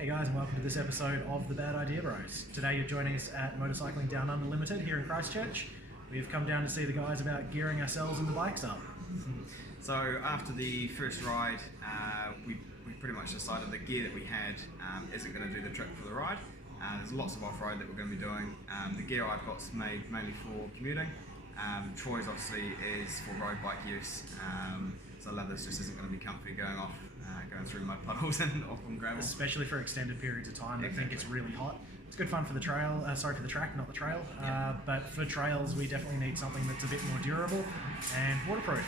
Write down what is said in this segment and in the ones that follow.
Hey guys, and welcome to this episode of The Bad Idea Bros. Today you're joining us at Motorcycling Down Under Ltd here in Christchurch. We've come down to see the guys about gearing ourselves and the bikes up. So after the first ride, we pretty much decided the gear that we had isn't going to do the trick for the ride. There's lots of off-road that we're going to be doing. The gear I've got's made mainly for commuting. Troy's obviously is for road bike use. So leathers just isn't going to be comfy going through mud puddles and off on gravel. Especially for extended periods of time. Exactly. I think it's really hot. It's good fun for the trail, for the track, not the trail. Yeah. But for trails, we definitely need something that's a bit more durable and waterproof.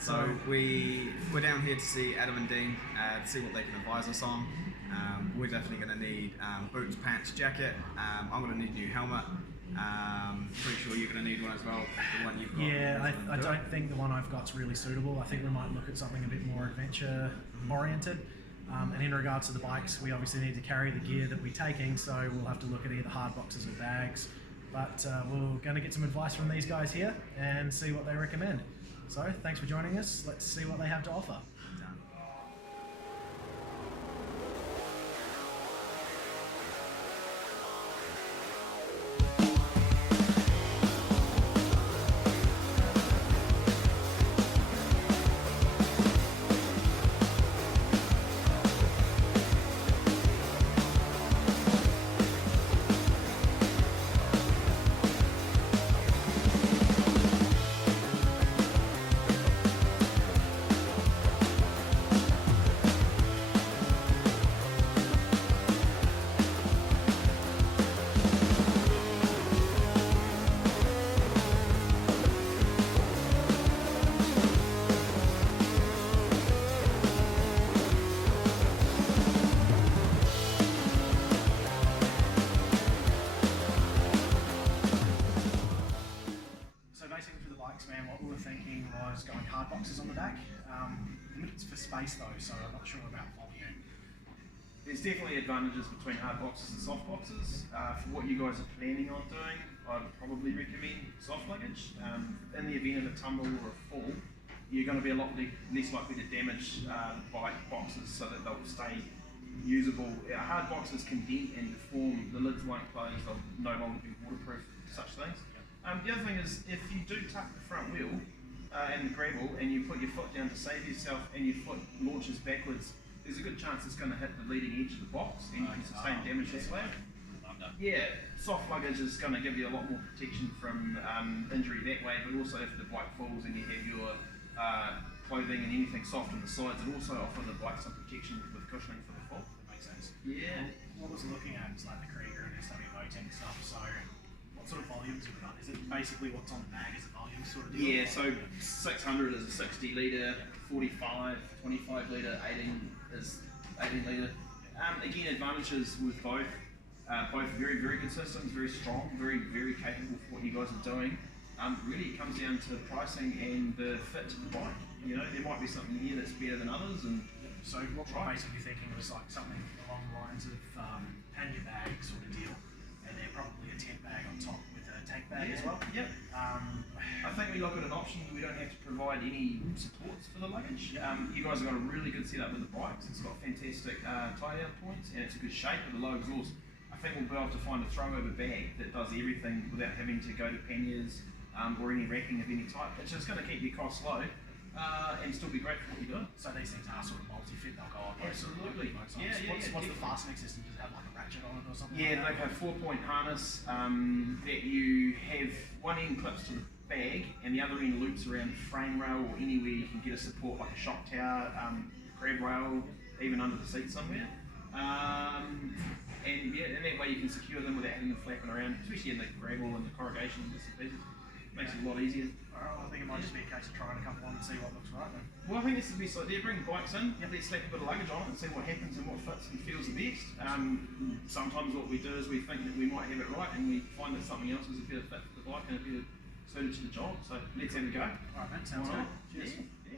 So we're down here to see Adam and Dean, to see what they can advise us on. We're definitely going to need boots, pants, jacket. I'm going to need a new helmet. Pretty sure you're going to need one as well, the one you've got. Yeah, I don't think the one I've got's really suitable. I think we might look at something a bit more adventure oriented. And in regards to the bikes, we obviously need to carry the gear that we're taking, so we'll have to look at either hard boxes or bags. But we're going to get some advice from these guys here and see what they recommend. So thanks for joining us. Let's see what they have to offer. Man, what we were thinking was going hard boxes on the back. Limits for space though, so I'm not sure about volume. There's definitely advantages between hard boxes and soft boxes. For what you guys are planning on doing, I'd probably recommend soft luggage. In the event of a tumble or a fall, you're going to be a lot less likely to damage bike boxes so that they'll stay usable. Hard boxes can dent and deform, the lids won't close, they'll no longer be waterproof, such things. The other thing is, if you do tuck the front wheel and the gravel and you put your foot down to save yourself and your foot launches backwards, there's a good chance it's going to hit the leading edge of the box and you can sustain damage this way. Yeah, soft luggage is going to give you a lot more protection from injury that way, but also if the bike falls and you have your clothing and anything soft on the sides, it also offers the bike some protection with cushioning for the fall. That makes sense. Yeah. What I was looking at was like the Krieger and SW Boating stuff, so what sort of volumes have we got? Is it basically what's on the bag is a volume sort of deal? Yeah, so 600 is a 60 litre, 45, 25 litre, 18 is 18 litre. Again, advantages with both. Both very, very good systems, very strong, very, very capable for what you guys are doing. Really it comes down to pricing and the fit to the bike. You know, there might be something here that's better than others. And so what we're basically thinking was like something along the lines of pannier bag sort of deal. And then probably a tent bag on top with a tank bag as well. Yep. I think we look at an option we don't have to provide any supports for the luggage. You guys have got a really good setup with the bikes. It's got fantastic tie-down points and it's a good shape with a low exhaust. I think we'll be able to find a throw-over bag that does everything without having to go to panniers or any racking of any type. It's just going to keep your costs low and still be great for what you're doing. So these things are sort of multi-fit, they'll go on. Absolutely. What's the fastening system? Does it have like a ratchet on it or something? Yeah, like they have 4-point harness that you have one end clips to the bag and the other end loops around the frame rail or anywhere you can get a support like a shock tower, crab rail, even under the seat somewhere. And that way you can secure them without having them flapping around, especially in the gravel and the corrugation and bits and pieces. Makes it a lot easier. Alright, well, I think it might just be a case of trying a couple on and see what looks right then. Well, I think this is the best idea. Bring the bikes in, let's slap a bit of luggage on it and see what happens and what fits and feels the best. Sometimes what we do is we think that we might have it right and we find that something else is a better fit for the bike and a better suited to the job. So let's have a go. Alright, man, sounds good. Cheers. Yeah.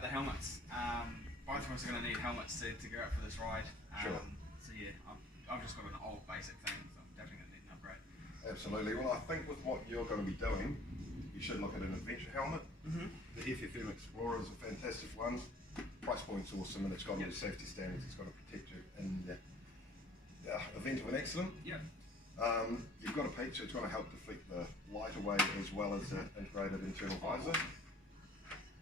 the helmets. Both of us are going to need helmets to go out for this ride. Sure. So yeah, I've just got an old basic thing, so I'm definitely going to need an upgrade. Absolutely. Well, I think with what you're going to be doing, you should look at an adventure helmet. The FFM Explorer is a fantastic one. Price point's awesome, and it's got all the safety standards. It's got to protect you in the event of an accident. Yep. You've got a peak, so it's going to help deflect the light away as well as the integrated internal visor.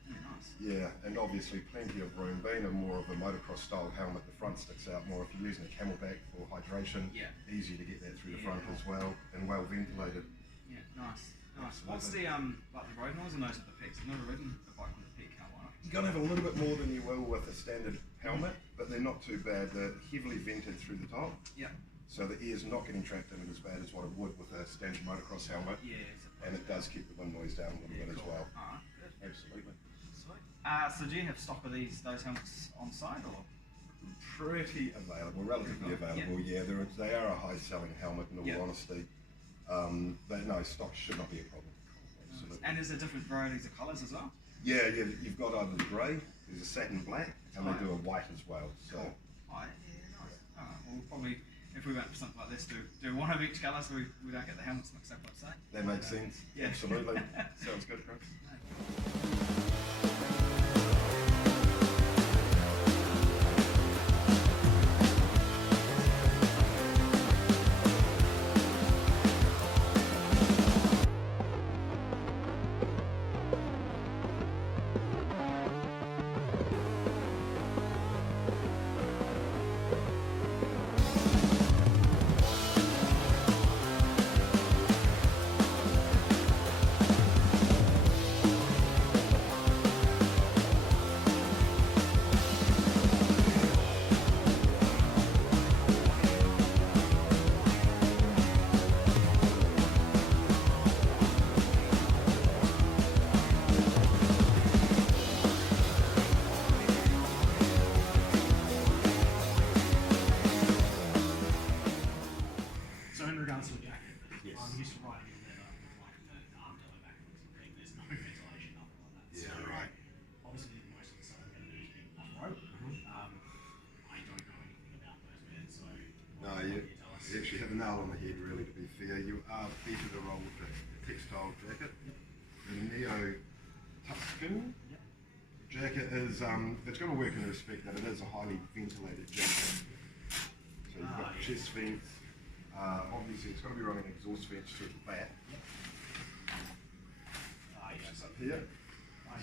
Yeah, nice. Yeah, and obviously plenty of room. Being a more of a motocross style helmet, the front sticks out more. If you're using a camelback for hydration, easy to get that through the front as well, and well ventilated. Yeah, nice. Nice. Absolutely. What's the like the road noise and those at the peaks? I've never ridden a bike with a peak. How like? You're going to have a little bit more than you will with a standard helmet, but they're not too bad. They're heavily vented through the top, Yeah. so the air's not getting trapped in it as bad as what it would with a standard motocross helmet, Yeah. and it does keep the wind noise down a little bit as well. Alright, good. Absolutely. Sweet. So do you have stock of those helmets on site or? Pretty available, relatively available. Yeah, they are a high-selling helmet in all honesty. But no, stock should not be a problem. Absolutely. And is there different varieties of colours as well? Yeah, you've got either the grey, there's a satin black, and they do a white as well. So Cool. Alright, yeah, nice. Alright, well we'll probably, if we went for something like this, do one of each colour so we don't get the helmets mixed up, let's say. that makes sense. Yeah. Absolutely. Sounds good, Chris. So in regards to the jacket, Yes. I'm used to riding in leather with like the arm delay backwards and thing. There's no ventilation, nothing like that. Yeah, So right. obviously most of the stuff I'm going to do is be off-road. I don't know anything about those men, so No, what you can tell us? actually have a nail on the head, really, to be fair. You are better to roll with the textile jacket. The Neo Tuxkin jacket is, it's going to work in the respect that it is a highly ventilated jacket. So you've got chest vents. Obviously, it's going to be running exhaust vents through the back. Just up here.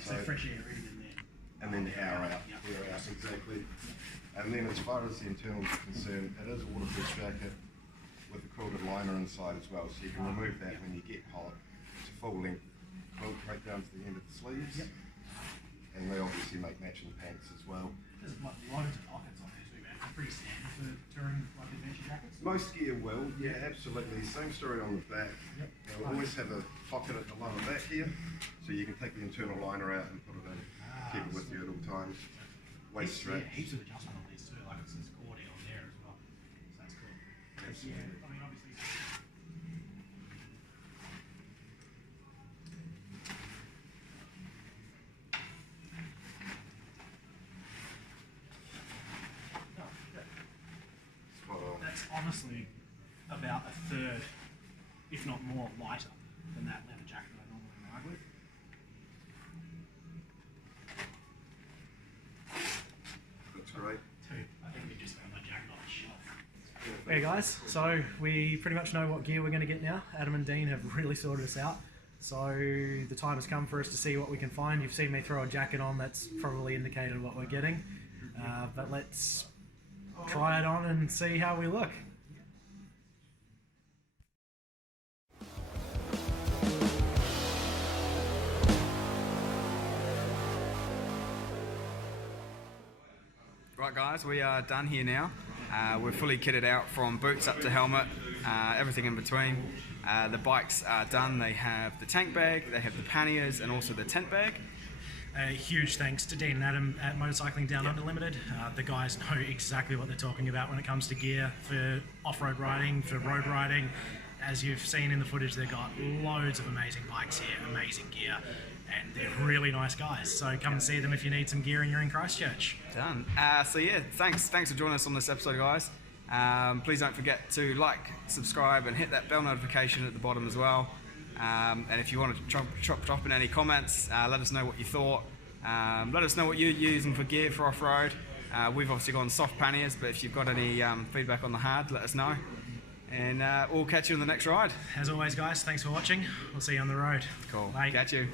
So fresh air in and then. And then the air out. Yep. Air out, exactly. And then as far as the internals are concerned, it is a waterproof jacket with a quilted liner inside as well, so you can remove that when you get hot. It's a full length quilt right down to the end of the sleeves. Yep. And they obviously make matching pants as well. There's like loads of pockets on there too, man. It's pretty standard for touring like adventure jackets. Most gear will, yeah, absolutely. Same story on the back. Yep. They'll always have a pocket at the lower back here, so you can take the internal liner out and put it in. Keep it with you at all times. Waist Yeah, straps. heaps of adjustment on these too. Like it's this cord on there as well. So that's cool. Absolutely. Yeah, I mean obviously. Spot on. That's honestly about a third, if not more, lighter than that leather jacket that I normally ride with. That's great. I think we just found my jacket on the shelf. Hey guys, so we pretty much know what gear we're going to get now. Adam and Dean have really sorted us out. So the time has come for us to see what we can find. You've seen me throw a jacket on, that's probably indicated what we're getting. But let's try it on and see how we look. Right guys, we are done here now. We're fully kitted out from boots up to helmet, everything in between. The bikes are done. They have the tank bag, they have the panniers and also the tent bag. A huge thanks to Dean and Adam at Motorcycling Down Under Ltd. The guys know exactly what they're talking about when it comes to gear for off-road riding, for road riding, as you've seen in the footage, they've got loads of amazing bikes here, amazing gear, and they're really nice guys. So come and see them if you need some gear and you're in Christchurch. Done. So yeah, thanks for joining us on this episode, guys. Please don't forget to like, subscribe, and hit that bell notification at the bottom as well. And if you want to drop in any comments, let us know what you thought. Let us know what you're using for gear for off-road. We've obviously gone soft panniers, but if you've got any feedback on the hard, let us know. And we'll catch you on the next ride. As always, guys, thanks for watching. We'll see you on the road. Cool. Bye. Catch you.